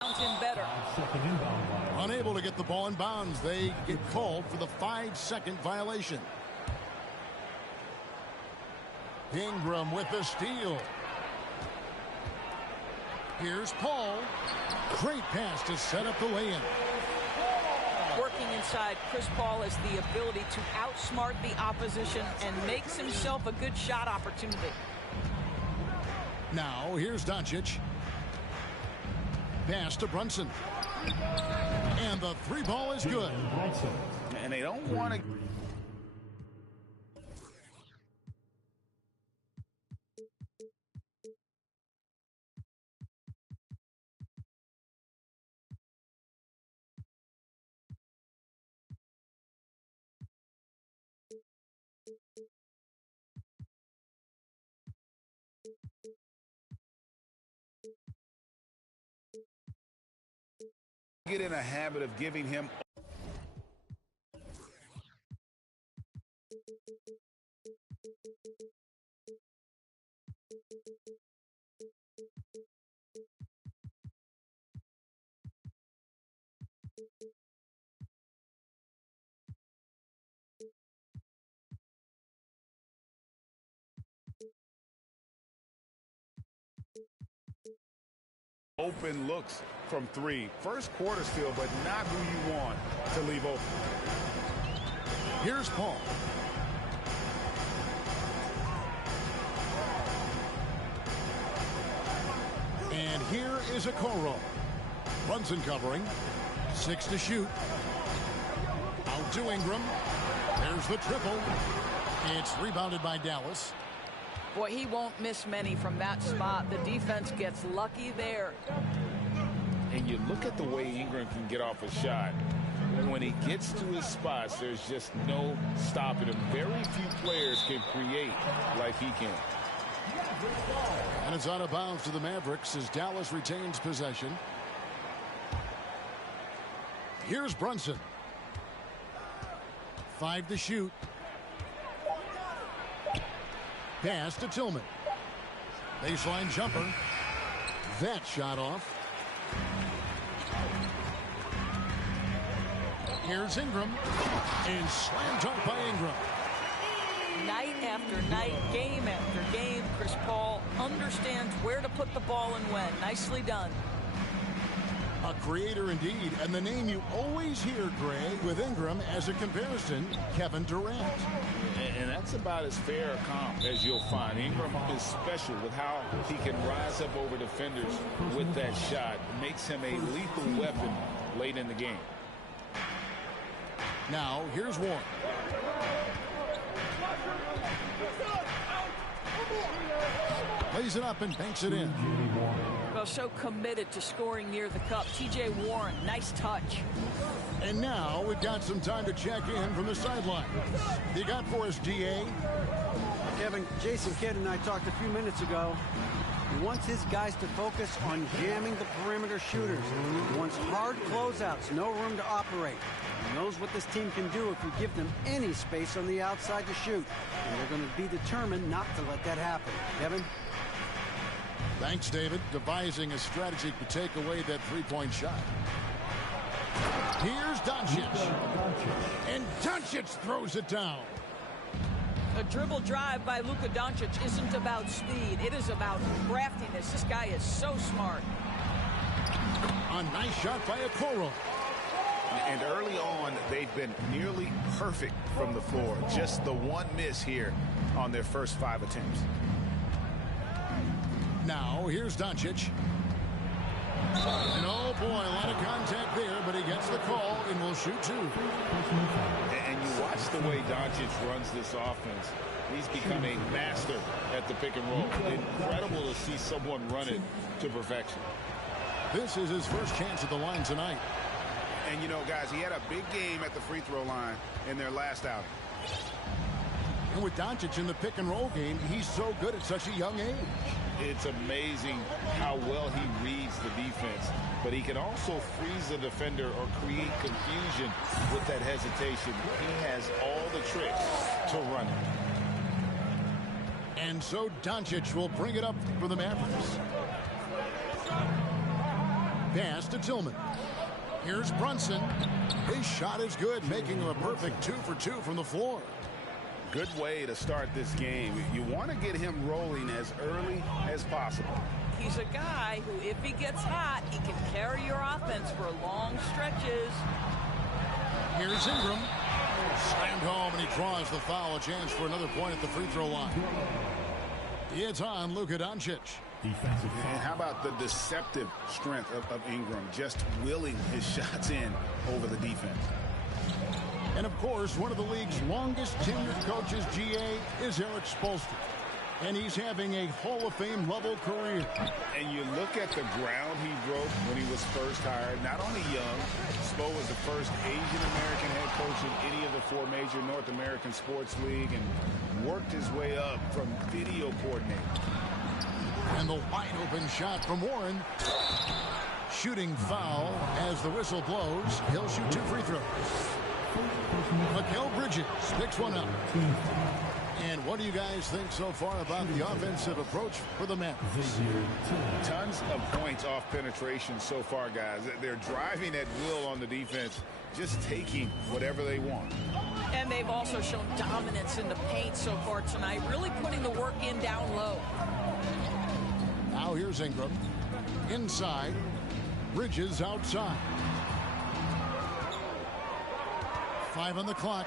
Him better. Unable to get the ball in bounds. They get called for the 5-second violation. Ingram with the steal. Here's Paul. Great pass to set up the lay-in. Working inside, Chris Paul has the ability to outsmart the opposition and makes himself a good shot opportunity. Now, here's Doncic. Pass to Brunson. And the three ball is good. And they don't want to... get in a habit of giving him open looks from three. First quarter still, but not who you want to leave open. Here's Paul. And here is Okoro. Brunson covering. 6 to shoot. Out to Ingram. There's the triple. It's rebounded by Dallas. Boy, he won't miss many from that spot. The defense gets lucky there. And you look at the way Ingram can get off a shot. When he gets to his spots, there's just no stopping him. Very few players can create like he can. And it's out of bounds to the Mavericks as Dallas retains possession. Here's Brunson. 5 to shoot. Pass to Tillman. Baseline jumper. That shot off. Here's Ingram. And slam dunk by Ingram. Night after night, game after game, Chris Paul understands where to put the ball and when. Nicely done. A creator indeed, and the name you always hear, Greg, with Ingram as a comparison, Kevin Durant. And that's about as fair a comp as you'll find. Ingram is special with how he can rise up over defenders with that shot. It makes him a lethal weapon late in the game. Now, here's Warren. Plays it up and banks it in. Well, so committed to scoring near the cup. T.J. Warren, nice touch. And now we've got some time to check in from the sidelines. You got for us, D.A.? Kevin, Jason Kidd and I talked a few minutes ago. He wants his guys to focus on jamming the perimeter shooters. He wants hard closeouts, no room to operate. He knows what this team can do if you give them any space on the outside to shoot. And they're going to be determined not to let that happen. Kevin? Thanks, David. Devising a strategy to take away that three-point shot. Here's Doncic. And Doncic throws it down. A dribble drive by Luka Doncic isn't about speed. It is about craftiness. This guy is so smart. A nice shot by Okoro. And early on, they've been nearly perfect from the floor. Just the one miss here on their first 5 attempts. Now, here's Doncic. And oh boy, a lot of contact there, but he gets the call and will shoot 2. And you watch the way Doncic runs this offense. He's become a master at the pick and roll. Incredible to see someone run it to perfection. This is his first chance at the line tonight. And you know, guys, he had a big game at the free throw line in their last outing. And with Doncic in the pick and roll game, he's so good at such a young age. It's amazing how well he reads the defense, but he can also freeze the defender or create confusion with that hesitation. He has all the tricks to run it. And so Doncic will bring it up for the Mavericks. Pass to Tillman. Here's Brunson. His shot is good, making him a perfect 2 for 2 from the floor. Good way to start this game. You want to get him rolling as early as possible. He's a guy who, if he gets hot, he can carry your offense for long stretches. Here's Ingram. Slammed home, and he draws the foul. A chance for another point at the free throw line. It's on Luka Doncic. And how about the deceptive strength of Ingram, just willing his shots in over the defense. And, of course, one of the league's longest tenured coaches, GA, is Eric Spoelstra. And he's having a Hall of Fame level career. And you look at the ground he broke when he was first hired. Not only young, Spo was the first Asian-American head coach in any of the 4 major North American sports league and worked his way up from video coordinator. And the wide open shot from Warren. Shooting foul as the whistle blows. He'll shoot 2 free throws. Mikal Bridges picks one up. And what do you guys think so far about the offensive approach for the Mavericks? Tons of points off penetration so far, guys. They're driving at will on the defense, just taking whatever they want. And they've also shown dominance in the paint so far tonight, really putting the work in down low. Now here's Ingram. Inside. Bridges outside. 5 on the clock.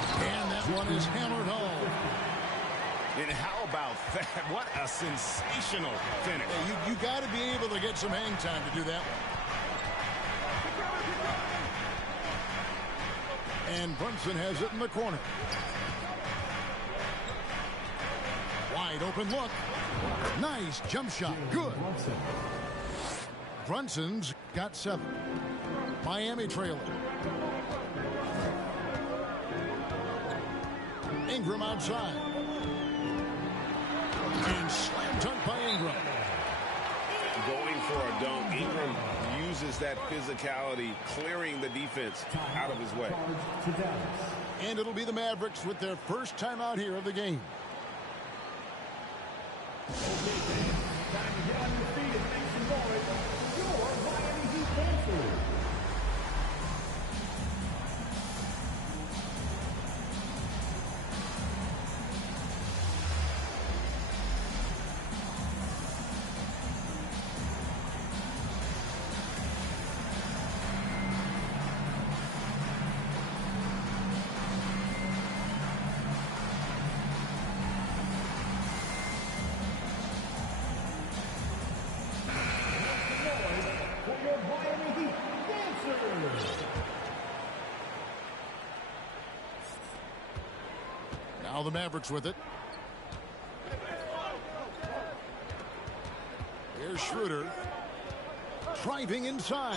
And that one is hammered home. And how about that? What a sensational finish. Hey, you got to be able to get some hang time to do that one. And Brunson has it in the corner. Wide open look. Nice jump shot. Good. Brunson's got 7. Miami trailer. Ingram outside. And slam dunk by Ingram. Going for a dunk. Ingram uses that physicality, clearing the defense out of his way. And it'll be the Mavericks with their first time out here of the game. Now the Mavericks with it. Here's Schroeder. Driving inside.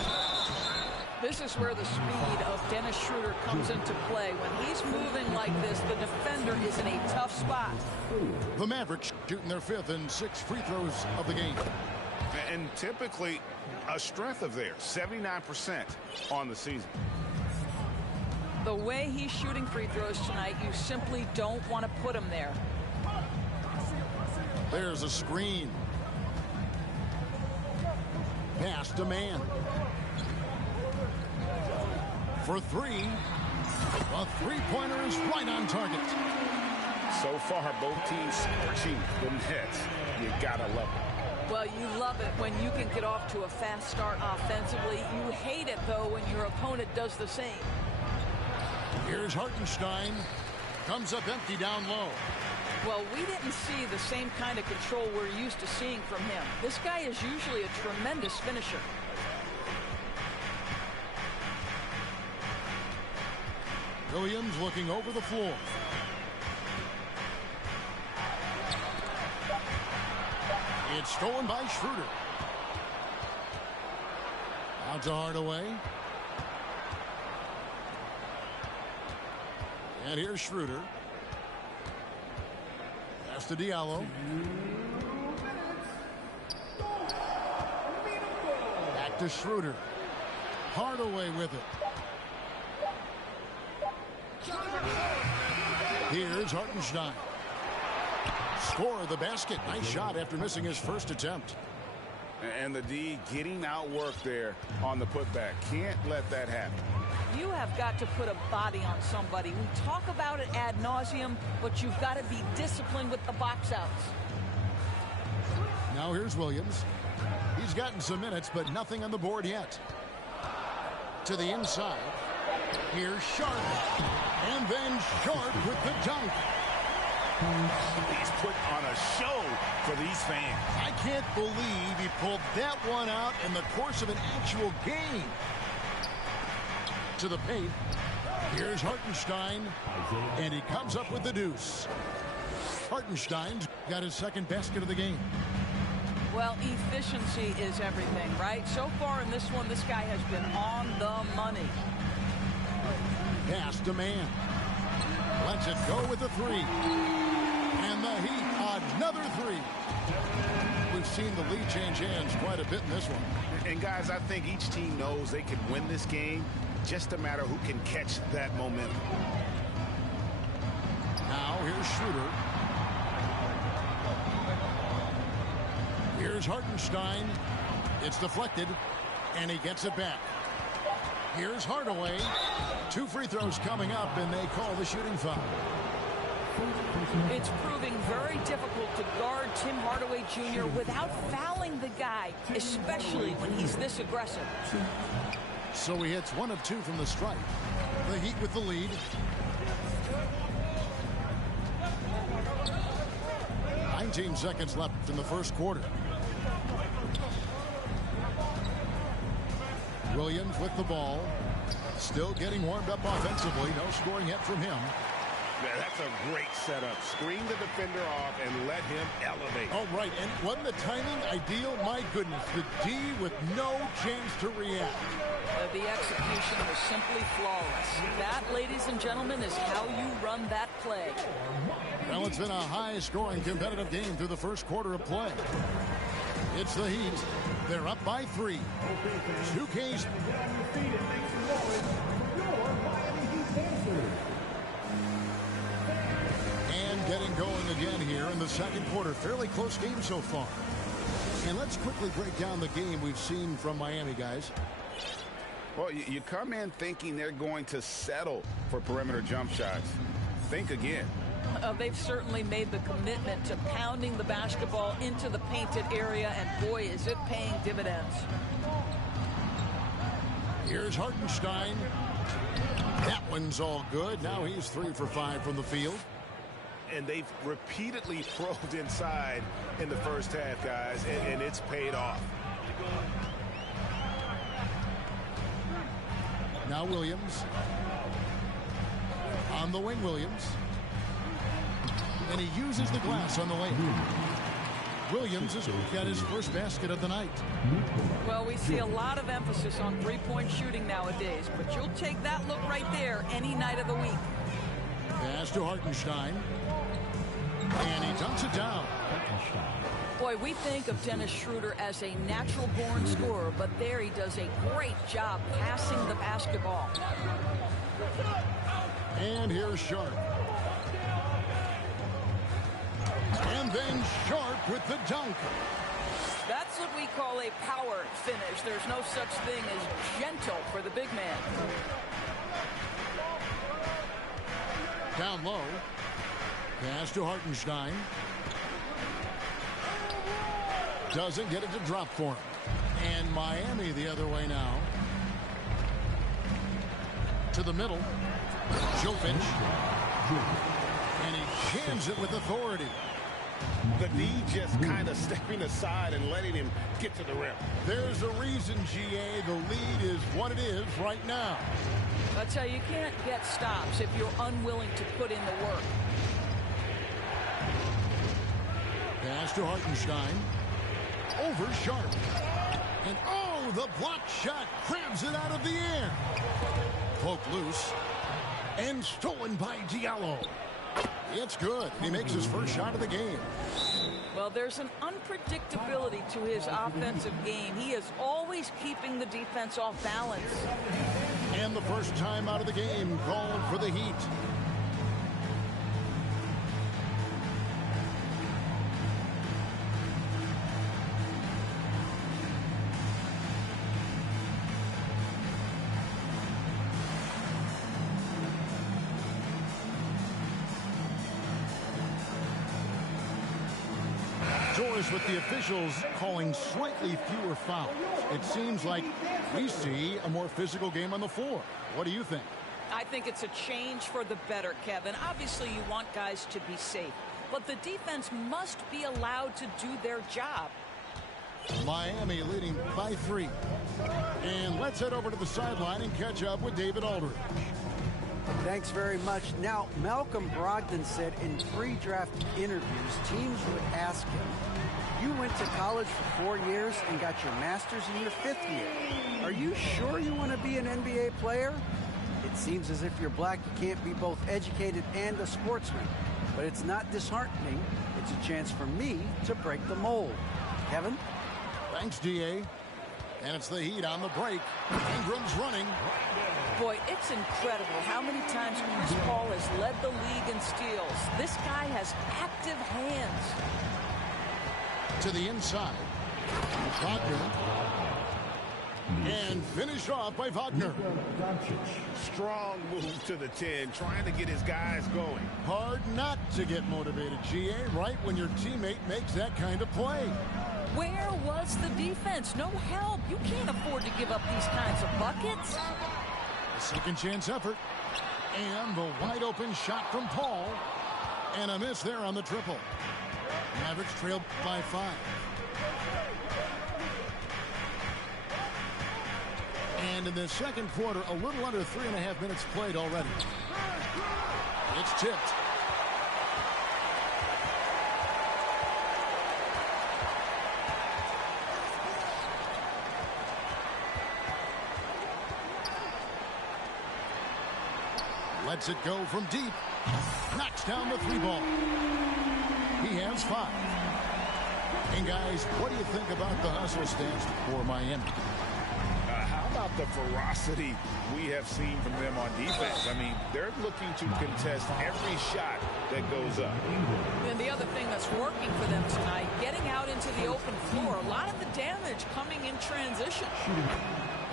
This is where the speed of Dennis Schroeder comes into play. When he's moving like this, the defender is in a tough spot. The Mavericks shooting their 5th and 6th free throws of the game. And typically a strength of theirs, 79% on the season. The way he's shooting free throws tonight, you simply don't want to put him there. There's a screen. Pass to man. For 3. A three-pointer is right on target. So far, both teams scorching the nets. You gotta love it. Well, you love it when you can get off to a fast start offensively. You hate it, though, when your opponent does the same. Here's Hartenstein. Comes up empty down low. Well, we didn't see the same kind of control we're used to seeing from him. This guy is usually a tremendous finisher. Williams looking over the floor. It's stolen by Schroeder. Out to Hardaway. And here's Schroeder. Pass to Diallo. Back to Schroeder. Hardaway with it. Here's Hartenstein. Score the basket. Nice shot after missing his first attempt. And the D getting outworked there on the putback. Can't let that happen. You have got to put a body on somebody. We talk about it ad nauseum, but you've got to be disciplined with the box outs. Now here's Williams. He's gotten some minutes, but nothing on the board yet. To the inside. Here's Sharp. And then Sharp with the dunk. He's put on a show for these fans. I can't believe he pulled that one out in the course of an actual game. To the paint. Here's Hartenstein. And he comes up with the deuce. Hartenstein's got his second basket of the game. Well, efficiency is everything, right? So far in this one, this guy has been on the money. Pass to man. Lets it go with the three. And the Heat, another three. We've seen the lead change hands quite a bit in this one. And guys, I think each team knows they can win this game. Just a matter who can catch that momentum. Now here's Schroeder. Here's Hartenstein. It's deflected, and he gets it back. Here's Hardaway. 2 free throws coming up, and they call the shooting foul. It's proving very difficult to guard Tim Hardaway Jr. without fouling the guy, especially when he's this aggressive. So he hits 1 of 2 from the stripe. The Heat with the lead. "19 seconds left in the first quarter. Williams with the ball. Still getting warmed up offensively. No scoring yet from him. Yeah, that's a great setup. Screen the defender off and let him elevate. Oh, right. And wasn't the timing ideal? My goodness. The D with no chance to react. The execution was simply flawless. That, ladies and gentlemen, is how you run that play. Well, it's been a high-scoring competitive game through the first quarter of play. It's the Heat. They're up by 3. 2K's. And getting going again here in the second quarter. Fairly close game so far. And let's quickly break down the game we've seen from Miami, guys. Well, you come in thinking they're going to settle for perimeter jump shots. Think again. They've certainly made the commitment to pounding the basketball into the painted area, and boy, is it paying dividends. Here's Hartenstein. That one's all good. Now he's 3 for 5 from the field. And they've repeatedly probed inside in the first half, guys, and it's paid off. Now Williams. On the wing, Williams. And he uses the glass on the lane. Williams has got his first basket of the night. Well, we see a lot of emphasis on three-point shooting nowadays, but you'll take that look right there any night of the week. Pass to Hartenstein. And he dunks it down. Boy, we think of Dennis Schroeder as a natural-born scorer, but there he does a great job passing the basketball. And here's Sharp. And then Sharp with the dunk. That's what we call a power finish. There's no such thing as gentle for the big man. Down low. Pass to Hartenstein. Doesn't get it to drop for him. And Miami the other way now. To the middle. Jovic. And he jams it with authority. The D just kind of stepping aside and letting him get to the rim. There's a reason, GA, the lead is what it is right now. I tell you, you can't get stops if you're unwilling to put in the work. Pass to Hartenstein. Over Sharp. And oh, the block shot grabs it out of the air. Poked loose. And stolen by Diallo. It's good. He makes his first shot of the game. Well, there's an unpredictability to his offensive game. He is always keeping the defense off balance. And the first time out of the game called for the Heat. Doris, with the officials calling slightly fewer fouls, it seems like we see a more physical game on the floor. What do you think? I think it's a change for the better, Kevin. Obviously, you want guys to be safe, but the defense must be allowed to do their job. Miami leading by 3. And let's head over to the sideline and catch up with David Aldridge. Thanks very much. Now, Malcolm Brogdon said in pre-draft interviews, teams would ask him, you went to college for 4 years and got your master's in your 5th year. Are you sure you want to be an NBA player? It seems as if you're black, you can't be both educated and a sportsman. But it's not disheartening. It's a chance for me to break the mold. Kevin? Thanks, D.A. And it's the Heat on the break. Ingram's running. Boy, it's incredible how many times Chris Paul has led the league in steals. This guy has active hands. To the inside. Wagner. And finished off by Wagner. Strong move to the 10, trying to get his guys going. Hard not to get motivated, G.A., right when your teammate makes that kind of play. Where was the defense? No help. You can't afford to give up these kinds of buckets. A second chance effort. And the wide open shot from Paul. And a miss there on the triple. Mavericks trailed by 5. And in the second quarter, a little under 3.5 minutes played already. It's tipped. Lets it go from deep. Knocks down the 3 ball. He has 5. And guys, what do you think about the hustle stance for Miami? How about the ferocity we have seen from them on defense? I mean, they're looking to contest every shot that goes up. And the other thing that's working for them tonight, getting out into the open floor. A lot of the damage coming in transition.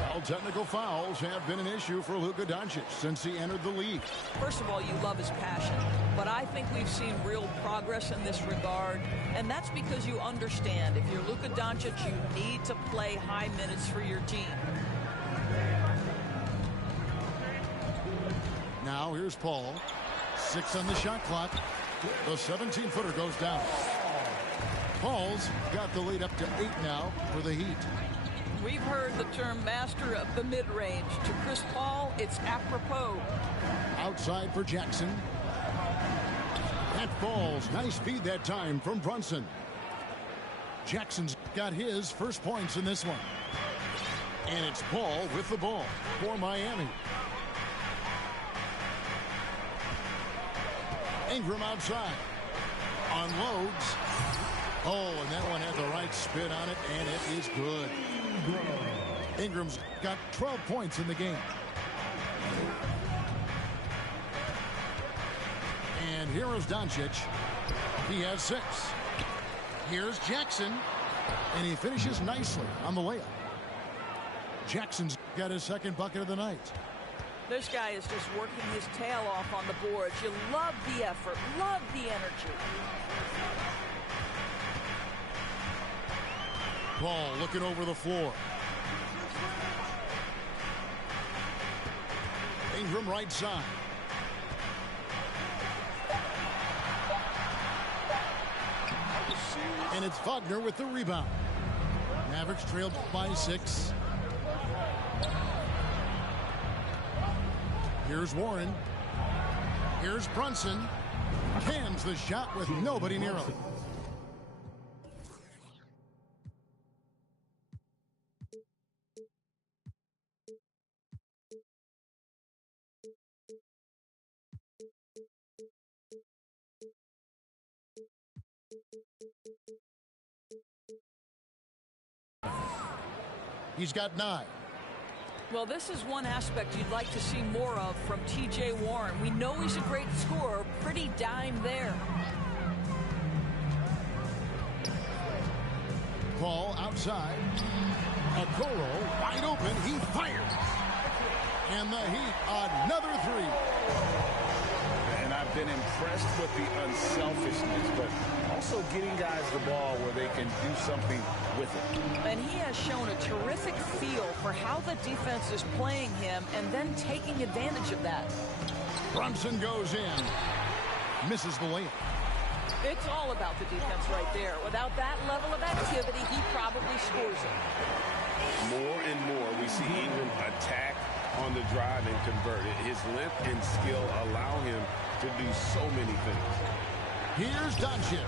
Well, technical fouls have been an issue for Luka Doncic since he entered the league. First of all, you love his passion, but I think we've seen real progress in this regard, and that's because you understand if you're Luka Doncic, you need to play high minutes for your team. Now here's Paul. 6 on the shot clock. The 17-footer goes down. Paul's got the lead up to 8 now for the Heat. We've heard the term master of the mid-range. To Chris Paul, it's apropos. Outside for Jackson. That falls. Nice feed that time from Brunson. Jackson's got his first points in this one. And it's Paul with the ball for Miami. Ingram outside. Unloads. Oh, and that one had the right spin on it, and it is good. Ingram's got 12 points in the game. And here is Doncic. He has 6. Here's Jackson. And he finishes nicely on the layup. Jackson's got his second bucket of the night. This guy is just working his tail off on the boards. You love the effort, love the energy. Paul looking over the floor. Ingram right side. And it's Wagner with the rebound. Mavericks trailed by 6. Here's Warren. Here's Brunson. Cans the shot with nobody near him. He's got 9. Well, this is one aspect you'd like to see more of from T.J. Warren. We know he's a great scorer. Pretty dime there. Paul outside. Okoro wide open. He fires. And the Heat, another 3. And I've been impressed with the unselfishness, but also getting guys the ball where they can do something with it. And he has shown a terrific feel for how the defense is playing him and then taking advantage of that. Brunson goes in. Misses the layup. It's all about the defense right there. Without that level of activity, he probably scores it. More and more, we see Ingram attack on the drive and convert it. His length and skill allow him to do so many things. Here's Doncic.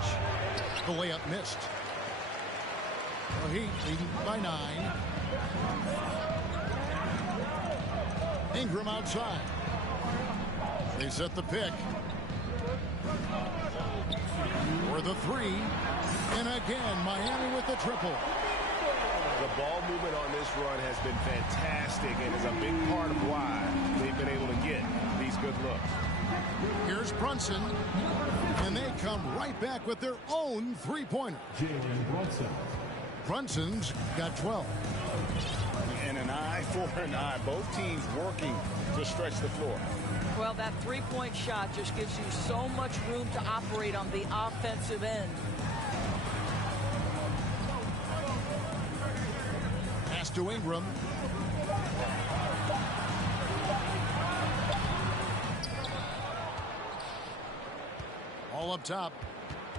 The layup missed. The Heat leading by 9. Ingram outside. They set the pick. For the 3. And again, Miami with the triple. The ball movement on this run has been fantastic and is a big part of why they've been able to get these good looks. Here's Brunson. And they come right back with their own three-pointer. Brunson's got 12. And an eye for an eye. Both teams working to stretch the floor. Well, that three-point shot just gives you so much room to operate on the offensive end. Pass to Ingram. All up top.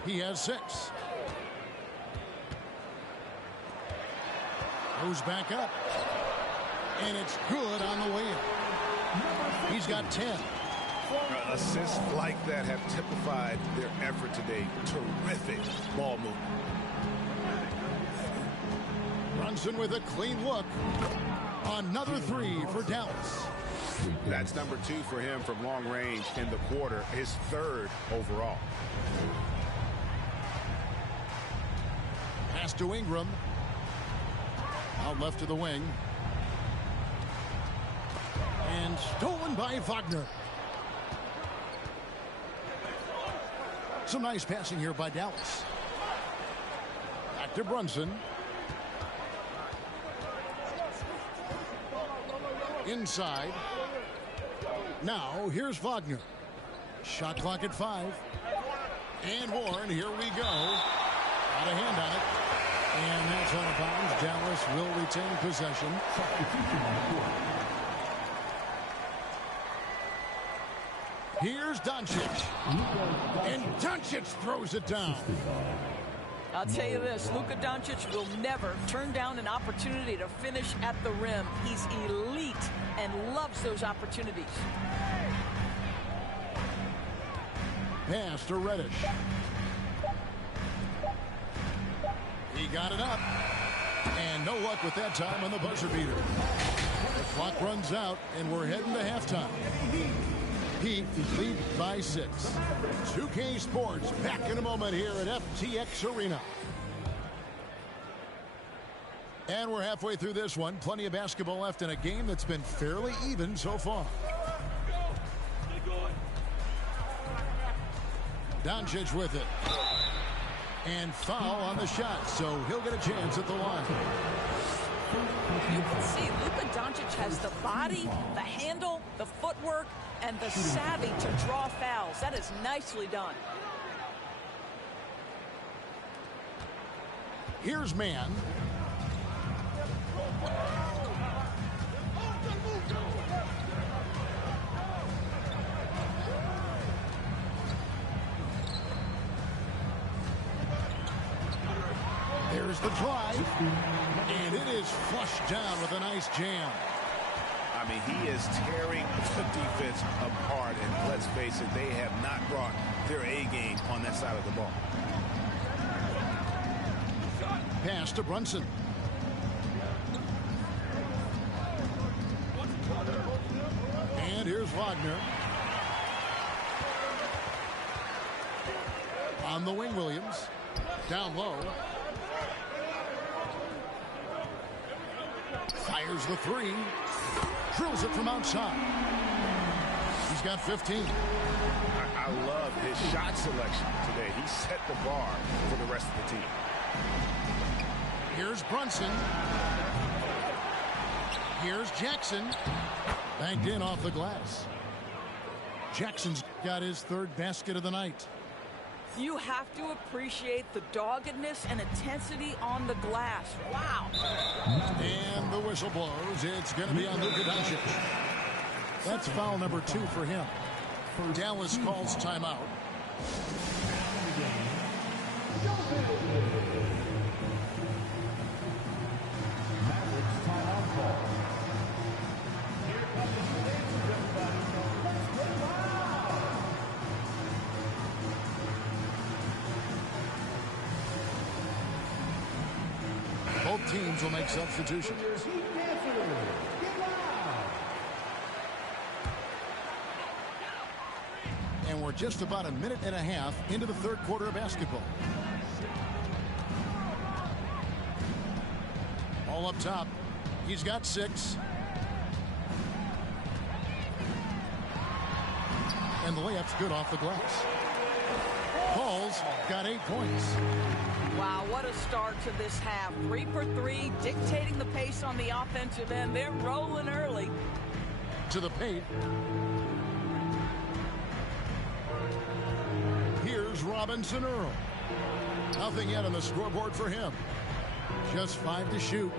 He has 6. Goes back up. And it's good on the way in. He's got 10. Assists like that have typified their effort today. Terrific ball movement. Brunson with a clean look. Another 3 for Dallas. That's number 2 for him from long range in the quarter. His 3rd overall. Pass to Ingram. Out left to the wing. And stolen by Wagner. Some nice passing here by Dallas. Back to Brunson. Inside. Now here's Wagner. Shot clock at 5. And Warren, here we go. Got a hand on it. And that's out of bounds. Dallas will retain possession. Here's Doncic. And Doncic throws it down. I'll tell you this, Luka Doncic will never turn down an opportunity to finish at the rim. He's elite and loves those opportunities. Pass to Reddish. He got it up. And no luck with that time on the buzzer beater. The clock runs out, and we're heading to halftime. Heat lead by 6. 2K Sports back in a moment here at FTX Arena. And we're halfway through this one. Plenty of basketball left in a game that's been fairly even so far. Doncic with it. And foul on the shot, so he'll get a chance at the line. You can see Luka Doncic has the body, the handle, the footwork, and the savvy to draw fouls. That is nicely done. Here's Mann. There's the drive. And it is flushed down with a nice jam. I mean, he is tearing the defense apart, and let's face it, they have not brought their A game on that side of the ball. Pass to Brunson. And here's Wagner. On the wing, Williams. Down low. Fires the 3. Drills it from outside. He's got 15. I love his shot selection today. He set the bar for the rest of the team. Here's Brunson. Here's Jackson. Banked in off the glass. Jackson's got his 3rd basket of the night. You have to appreciate the doggedness and intensity on the glass. Wow. And the whistle blows. It's going to be on Luka Doncic. That's foul number 2 for him. Dallas calls timeout. Both teams will make substitutions. And we're just about a minute and a half into the third quarter of basketball. All up top. He's got 6. And the layup's good off the glass. Paul's got 8 points. Wow, what a start to this half. 3 for 3, dictating the pace on the offensive end. They're rolling early. To the paint. Here's Robinson Earl. Nothing yet on the scoreboard for him. Just 5 to shoot.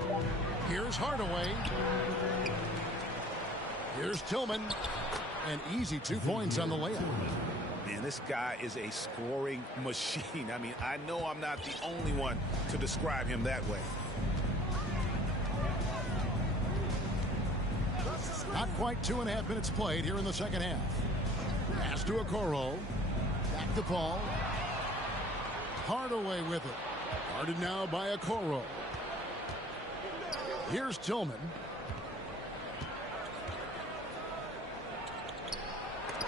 Here's Hardaway. Here's Tillman. An easy 2 points on the layup. Man, this guy is a scoring machine. I mean, I know I'm not the only one to describe him that way. Not quite 2.5 minutes played here in the second half. Pass to Okoro. Back to Paul. Hardaway with it. Guarded now by Okoro. Here's Tillman.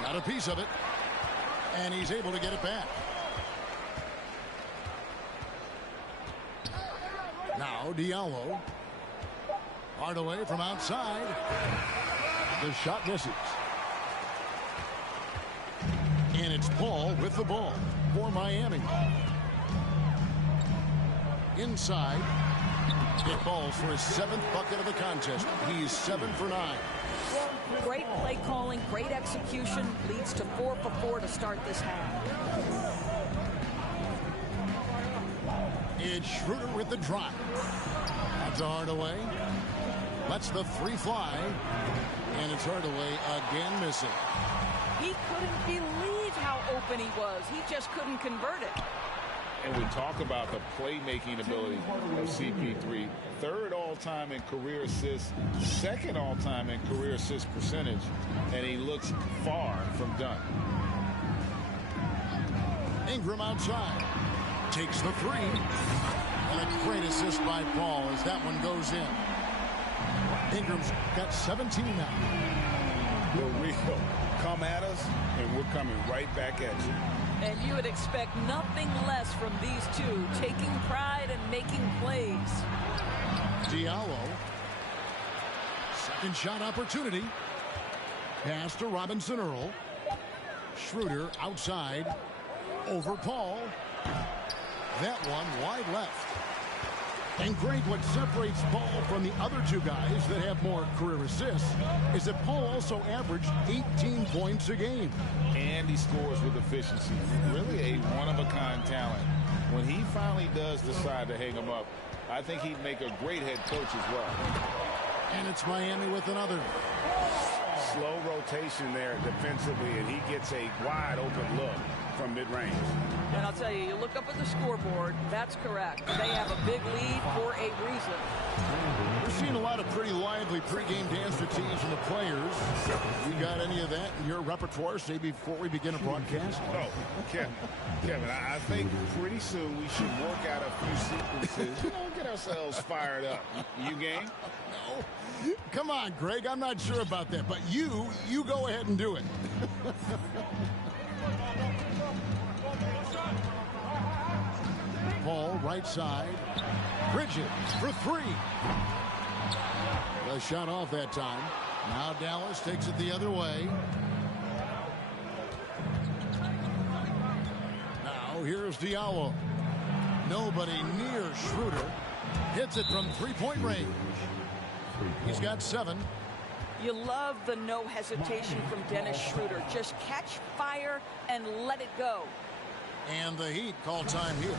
Got a piece of it. And he's able to get it back. Now Diallo. Hardaway from outside. The shot misses. And it's Paul with the ball for Miami. Inside. It falls for his 7th bucket of the contest. He's 7 for 9. Great play calling, great execution, leads to 4 for 4 to start this half. It's Schroeder with the drive. That's Hardaway. Lets the 3 fly. And it's Hardaway again missing. He couldn't believe how open he was. He just couldn't convert it. And we talk about the playmaking ability of CP3. 3rd all-time in career assists, 2nd all-time in career assist percentage, and he looks far from done. Ingram outside. Takes the 3. And a great assist by Paul as that one goes in. Ingram's got 17 now. The real. Come at us, and we're coming right back at you. And you would expect nothing less from these two, taking pride and making plays. Diallo. Second shot opportunity. Pass to Robinson Earl. Schroeder outside. Over Paul. That one wide left. And Greg, what separates Paul from the other 2 guys that have more career assists is that Paul also averaged 18 points a game. And he scores with efficiency. Really a one-of-a-kind talent. When he finally does decide to hang him up, I think he'd make a great head coach as well. And it's Miami with another. Slow rotation there defensively, and he gets a wide open look from mid-range. And I'll tell you, you look up at the scoreboard, that's correct. They have a big lead for a reason. We're seeing a lot of pretty lively pregame dance routines from the players. You got any of that in your repertoire, say, before we begin a broadcast? Oh, Kevin, I think pretty soon we should work out a few sequences. Get ourselves fired up. You game? No. Come on, Greg. I'm not sure about that. But you go ahead and do it. Paul, right side. Bridges for 3. The shot off that time. Now Dallas takes it the other way. Now here's Diallo. Nobody near Schroeder. Hits it from 3-point range. He's got 7. You love the no hesitation from Dennis Schroeder. Just catch fire and let it go. And the Heat call time here.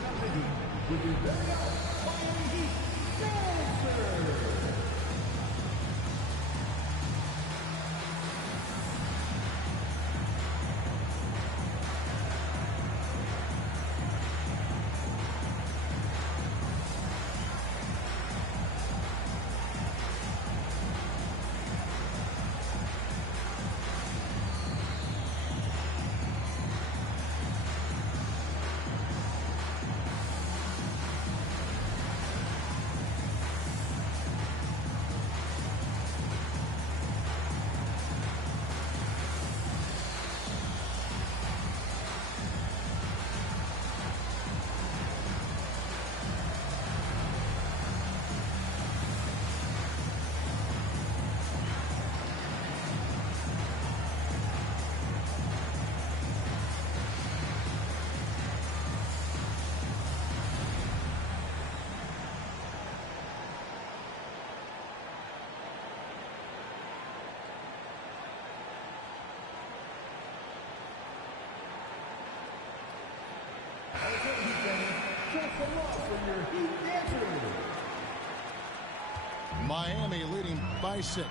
Miami leading by 6.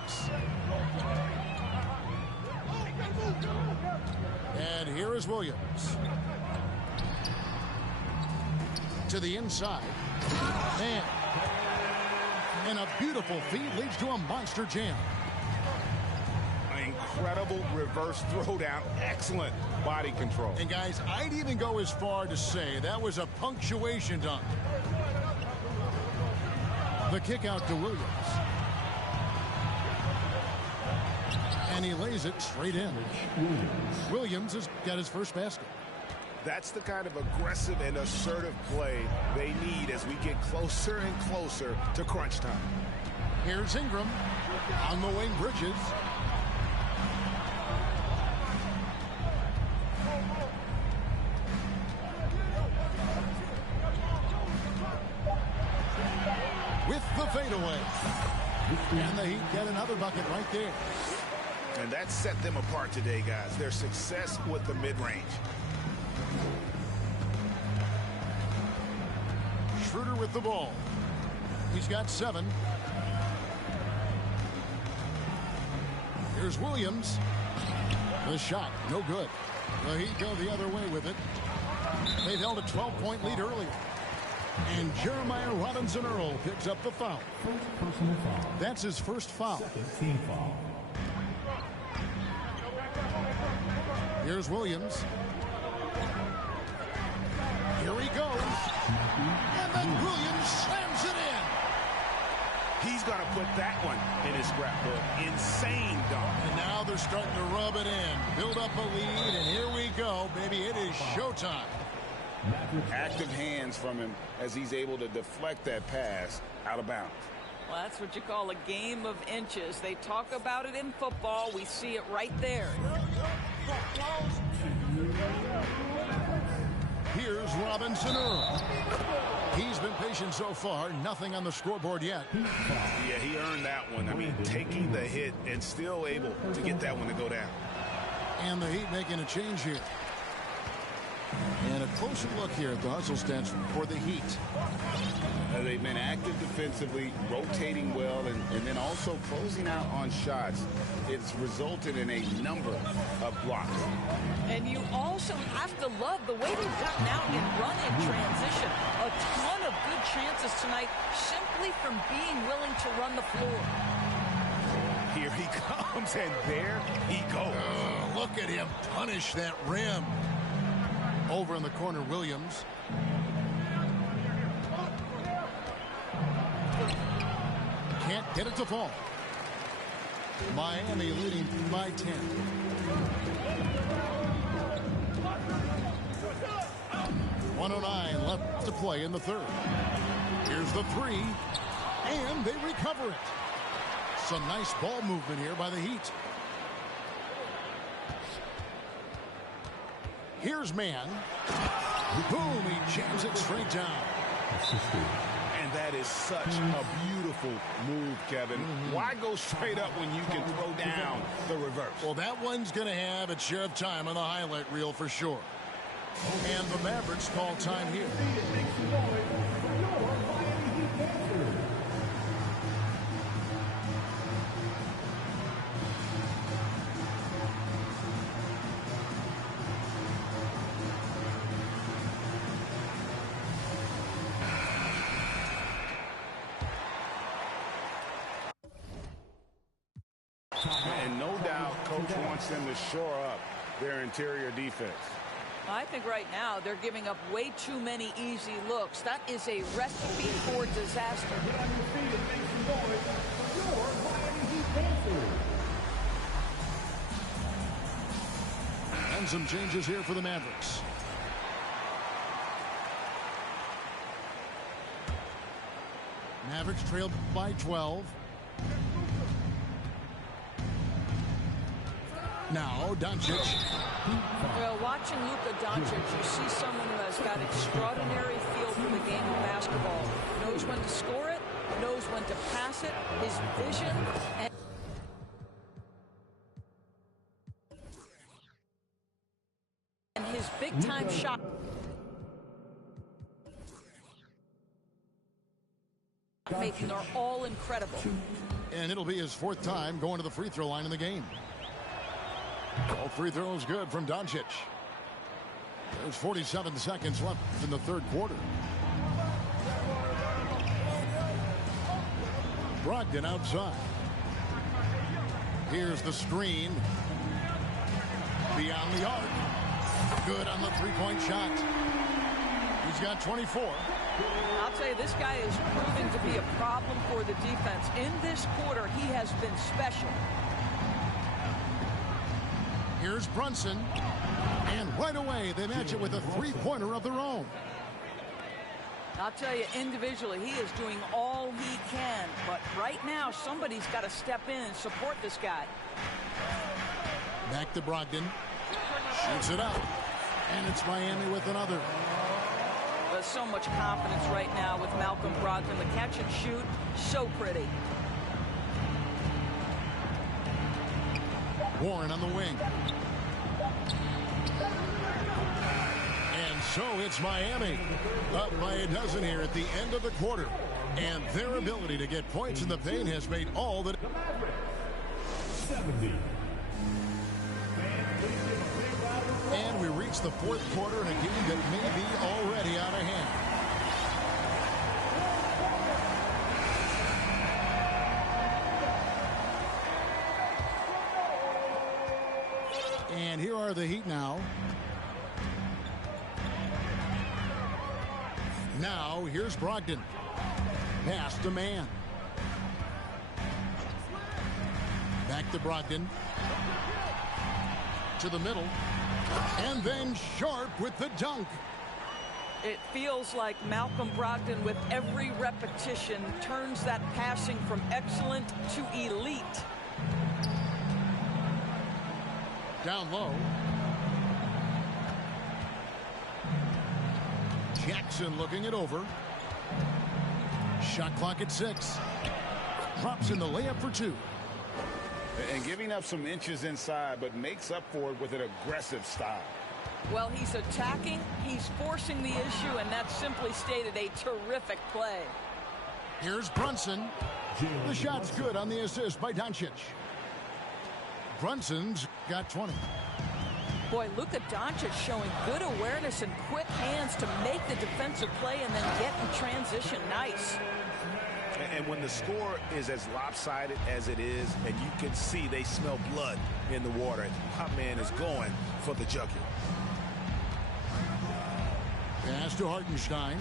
And here is Williams. To the inside. And a beautiful feed leads to a monster jam. Incredible reverse throwdown. Excellent body control. And guys, I'd even go as far to say that was a punctuation dunk. The kick out to Williams. And he lays it straight in. Williams has got his first basket. That's the kind of aggressive and assertive play they need as we get closer and closer to crunch time. Here's Ingram on the wing. Bridges. With the fadeaway. And the Heat get another bucket right there. And that set them apart today, guys. Their success with the mid-range. Schroeder with the ball. He's got 7. Here's Williams. The shot, no good. The Heat go the other way with it. They've held a 12-point lead earlier. And Jeremiah Robinson-Earl picks up the foul. Personal foul. That's his first foul. Second team foul. Here's Williams. Here he goes. And then Williams slams it in. He's got to put that one in his scrapbook. Insane dunk. And now they're starting to rub it in. Build up a lead, and here we go, baby. It is showtime. Active hands from him as he's able to deflect that pass out of bounds. Well, that's what you call a game of inches. They talk about it in football. We see it right there. Here's Robinson-Earl. He's been patient so far. Nothing on the scoreboard yet. Yeah, he earned that one. I mean, taking the hit and still able to get that one to go down. And the Heat making a change here. And a closer look here at the hustle stats for the Heat. They've been active defensively, rotating well, and then also closing out on shots. It's resulted in a number of blocks. And you also have to love the way they've gotten out and run in transition. A ton of good chances tonight simply from being willing to run the floor. Here he comes, and there he goes. Look at him punish that rim. Over in the corner, Williams. Can't get it to fall. Miami leading by 10. .109 left to play in the third. Here's the 3. And they recover it. Some nice ball movement here by the Heat. Here's Mann. Boom, he jams it straight down. And that is such a beautiful move, Kevin. Why go straight up when you can throw down the reverse? Well, that one's going to have its share of time on the highlight reel for sure. And the Mavericks call time here. And no doubt, Coach wants them to shore up their interior defense. I think right now they're giving up way too many easy looks. That is a recipe for disaster. And some changes here for the Mavericks. Mavericks trailed by 12. Now Doncic. Well, watching Luka Doncic, you see someone who has got extraordinary feel for the game of basketball. Knows when to score it, knows when to pass it, his vision, and his big-time shot. Making are all incredible. And it'll be his 4th time going to the free throw line in the game. All free throws good from Doncic. There's 47 seconds left in the 3rd quarter. Brogdon outside. Here's the screen. Beyond the arc. Good on the three-point shot. He's got 24. I'll tell you, this guy is proving to be a problem for the defense. In this quarter, he has been special. Here's Brunson. And right away, they match it with a three-pointer of their own. I'll tell you, individually, he is doing all he can. But right now, somebody's got to step in and support this guy. Back to Brogdon. Shoots it up. And it's Miami with another. There's so much confidence right now with Malcolm Brogdon. The catch and shoot, so pretty. Warren on the wing. And so it's Miami. Up by a dozen here at the end of the quarter. And their ability to get points in the paint has made all that. 70. And we reach the 4th quarter in a game that may be already out of hand. And here are the Heat now. Now, here's Brogdon. Pass to man. Back to Brogdon. To the middle. And then Sharp with the dunk. It feels like Malcolm Brogdon, with every repetition, turns that passing from excellent to elite. Down low. Jackson looking it over. Shot clock at 6. Drops in the layup for 2. And giving up some inches inside, but makes up for it with an aggressive style. Well, he's attacking, he's forcing the issue, and that's simply stated a terrific play. Here's Brunson. The shot's good on the assist by Doncic. Brunson's got 20. Boy, Luka Doncic showing good awareness and quick hands to make the defensive play and then get in transition. Nice. And when the score is as lopsided as it is, and you can see they smell blood in the water, my man is going for the jugular. Pass to Hartenstein.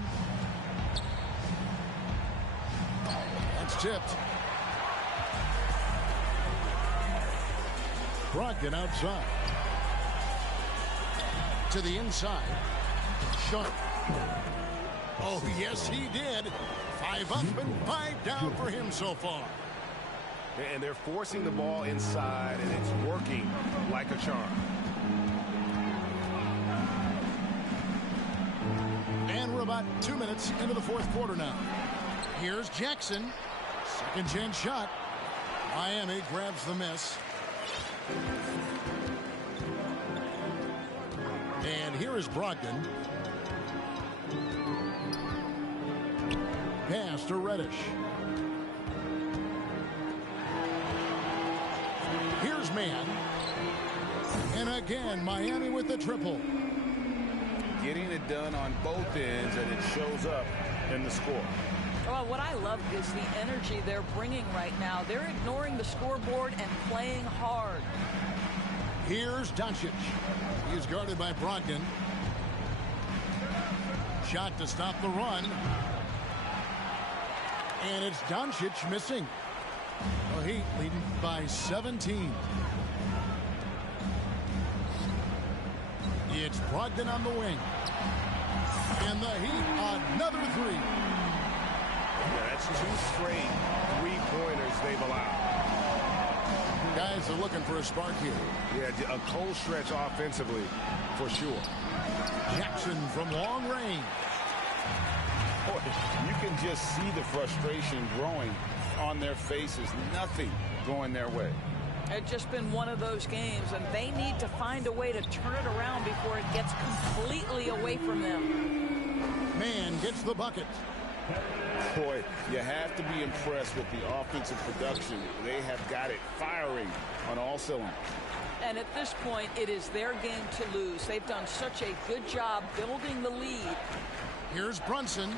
That's tipped. Brogdon outside. To the inside. Sharp. Oh, yes, he did. 5 up and 5 down for him so far. And they're forcing the ball inside, and it's working like a charm. And we're about 2 minutes into the 4th quarter now. Here's Jackson. Second chance shot. Miami grabs the miss. And here is Brogdon. Pass to Reddish. Here's Mann. And again, Miami with the triple. Getting it done on both ends, and it shows up in the score. Well, what I love is the energy they're bringing right now. They're ignoring the scoreboard and playing hard. Here's Doncic. He's guarded by Brogdon. Shot to stop the run. And it's Doncic missing. The Heat leading by 17. It's Brogdon on the wing. And the Heat, another three. Yeah, that's 2 straight three-pointers they've allowed. Guys are looking for a spark here. Yeah, a cold stretch offensively, for sure. Jackson from long range. Boy, you can just see the frustration growing on their faces. Nothing going their way. It's just been one of those games, and they need to find a way to turn it around before it gets completely away from them. Mann gets the bucket. Boy, you have to be impressed with the offensive production. They have got it firing on all cylinders. And at this point, it is their game to lose. They've done such a good job building the lead. Here's Brunson.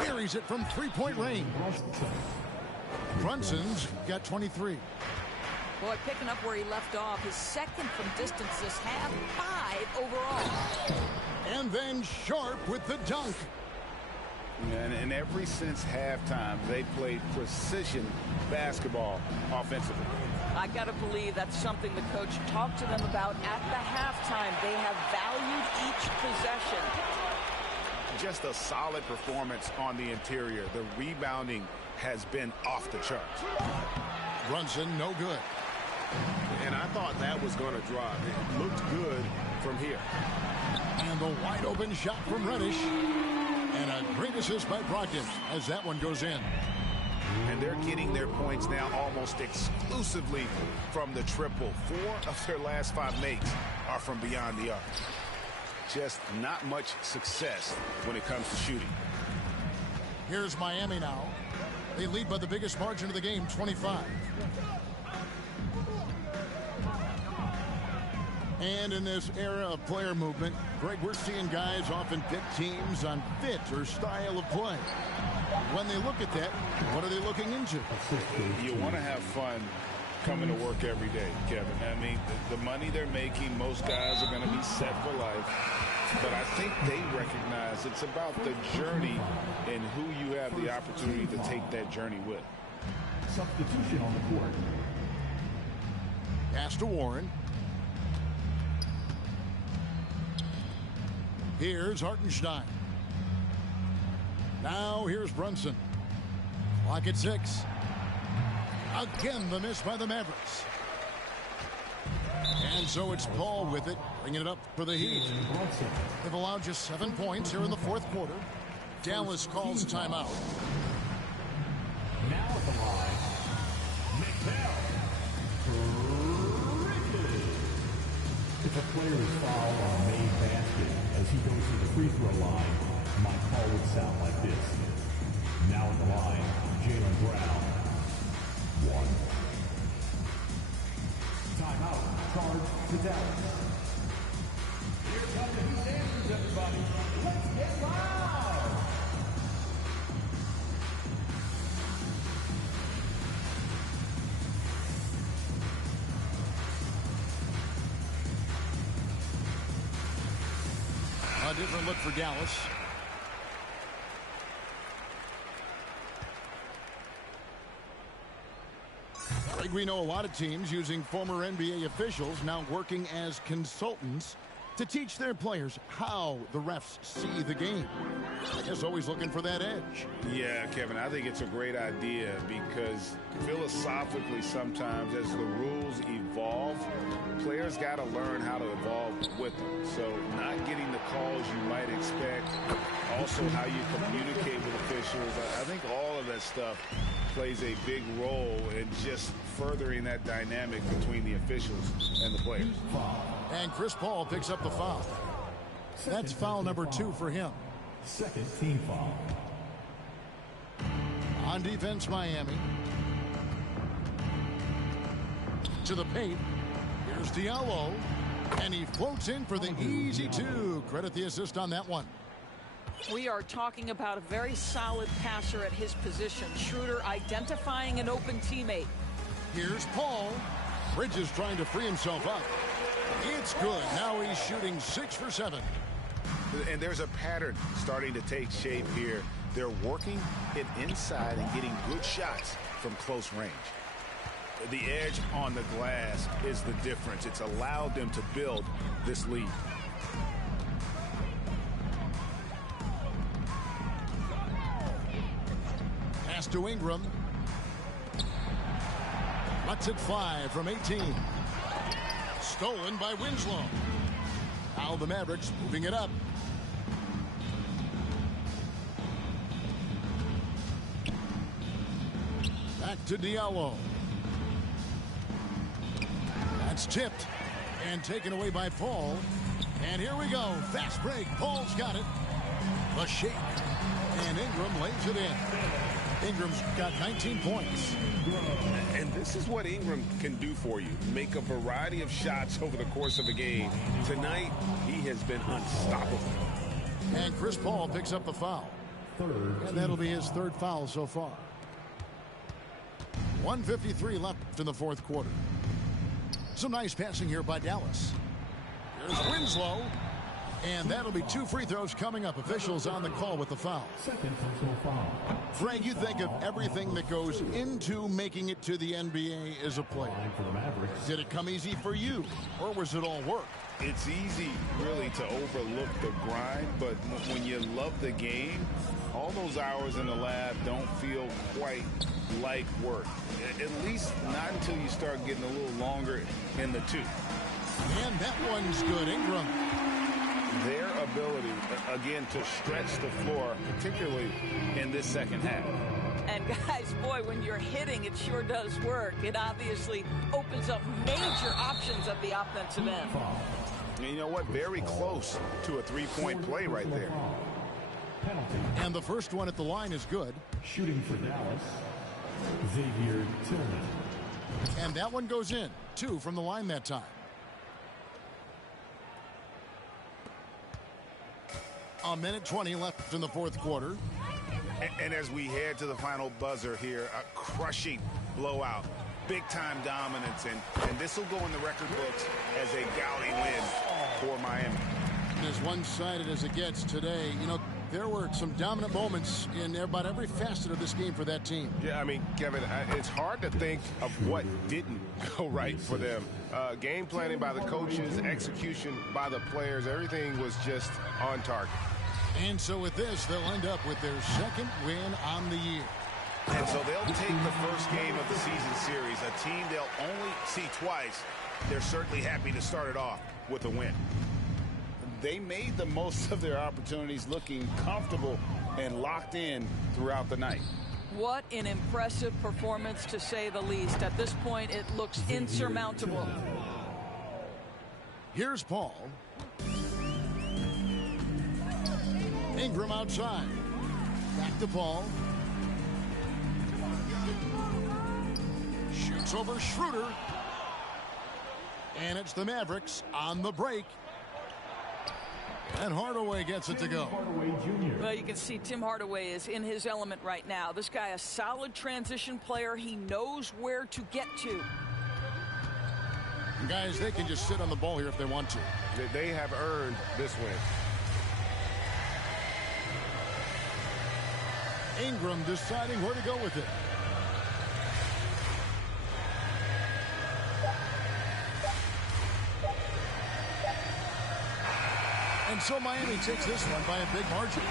Buries it from three-point range. Brunson's got 23. Boy, picking up where he left off. His second from distance this half, 5 overall. And then Sharp with the dunk. And ever since halftime, they played precision basketball offensively. I got to believe that's something the coach talked to them about at the halftime. They have valued each possession. Just a solid performance on the interior. The rebounding has been off the charts. Brunson, no good. And I thought that was going to drop. It looked good from here. And the wide open shot from Reddish. And a great assist by Brogdon as that one goes in. And they're getting their points now almost exclusively from the triple. 4 of their last 5 makes are from beyond the arc. Just not much success when it comes to shooting. Here's Miami now. They lead by the biggest margin of the game, 25. And in this era of player movement, Greg, we're seeing guys often pick teams on fit or style of play. When they look at that, what are they looking into? You want to have fun coming to work every day, Kevin. I mean, the money they're making, most guys are going to be set for life. But I think they recognize it's about the journey and who you have the opportunity to take that journey with. Substitution on the court. Pass to Warren. Here's Hartenstein. Now here's Brunson. Clock at 6. Again, the miss by the Mavericks. And so it's Paul with it, bringing it up for the Heat. They've allowed just 7 points here in the 4th quarter. Dallas calls timeout. Now at the line, Mikal Bridges. If a player is fouled on a made basket as he goes to the free throw line, my call would sound like this. Now at the line, Jaylen Brown. 1. Timeout. Charge to Dallas. Here come the Heat answers, everybody. Let's get loud. A different look for Dallas. Like we know a lot of teams using former NBA officials now working as consultants to teach their players how the refs see the game. I guess always looking for that edge. Yeah, Kevin, I think it's a great idea because philosophically sometimes as the rules evolve, players got to learn how to evolve with them. So not getting the calls you might expect, also how you communicate with officials. I think all of that stuff plays a big role in just furthering that dynamic between the officials and the players. And Chris Paul picks up the foul. That's foul number 2 for him. Second team foul. On defense, Miami. To the paint. Here's Diallo. And he floats in for the easy 2. Credit the assist on that one. We are talking about a very solid passer at his position. Schroeder identifying an open teammate. Here's Paul. Bridges trying to free himself up. It's good. Now he's shooting 6 for 7. And there's a pattern starting to take shape here. They're working it inside and getting good shots from close range. The edge on the glass is the difference. It's allowed them to build this lead. Pass to Ingram. Lets it fly from 18. Stolen by Winslow. Now the Mavericks moving it up. Back to Diallo. That's tipped and taken away by Paul. And here we go. Fast break. Paul's got it. The shake. And Ingram lays it in. Ingram's got 19 points. And this is what Ingram can do for you. Make a variety of shots over the course of a game. Tonight, he has been unstoppable. And Chris Paul picks up the foul. And that'll be his 3rd foul so far. 1:53 left in the 4th quarter. Some nice passing here by Dallas. Here's Winslow. And that'll be 2 free throws coming up. Officials on the call with the foul. Second personal foul. Frank, you think of everything that goes into making it to the NBA as a player. For the Mavericks. Did it come easy for you, or was it all work? It's easy, really, to overlook the grind, but when you love the game, all those hours in the lab don't feel quite like work. At least not until you start getting a little longer in the tooth. And that one's good. Ingram. Their ability, again, to stretch the floor, particularly in this second half. And guys, boy, when you're hitting, it sure does work. It obviously opens up major options at the offensive end. And you know what? Very close to a three-point play right there. Penalty. And the first one at the line is good. Shooting for Dallas, Xavier Tillman. And that one goes in. 2 from the line that time. A minute 20 left in the 4th quarter. And as we head to the final buzzer here, a crushing blowout, big-time dominance, and this will go in the record books as a gaudy win for Miami. And as one-sided as it gets today, you know, there were some dominant moments in about every facet of this game for that team. Yeah, I mean, Kevin, it's hard to think of what didn't go right for them. Game planning by the coaches, execution by the players, everything was just on target. And so with this, they'll end up with their 2nd win on the year. And so they'll take the first game of the season series, a team they'll only see twice. They're certainly happy to start it off with a win. They made the most of their opportunities, looking comfortable and locked in throughout the night. What an impressive performance, to say the least. At this point, it looks insurmountable. Here's Paul. Ingram outside. Back to Paul. Shoots over Schroeder. And it's the Mavericks on the break. And Hardaway gets it to go. Hardaway Jr. Well, you can see Tim Hardaway is in his element right now. This guy, a solid transition player. He knows where to get to. And guys, they can just sit on the ball here if they want to. They have earned this win. Ingram deciding where to go with it. And so Miami takes this one by a big margin.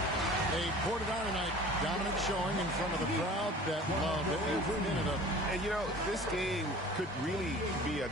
They poured it on tonight. Dominant showing in front of the crowd that loved every minute of it. And, you know, this game could really be a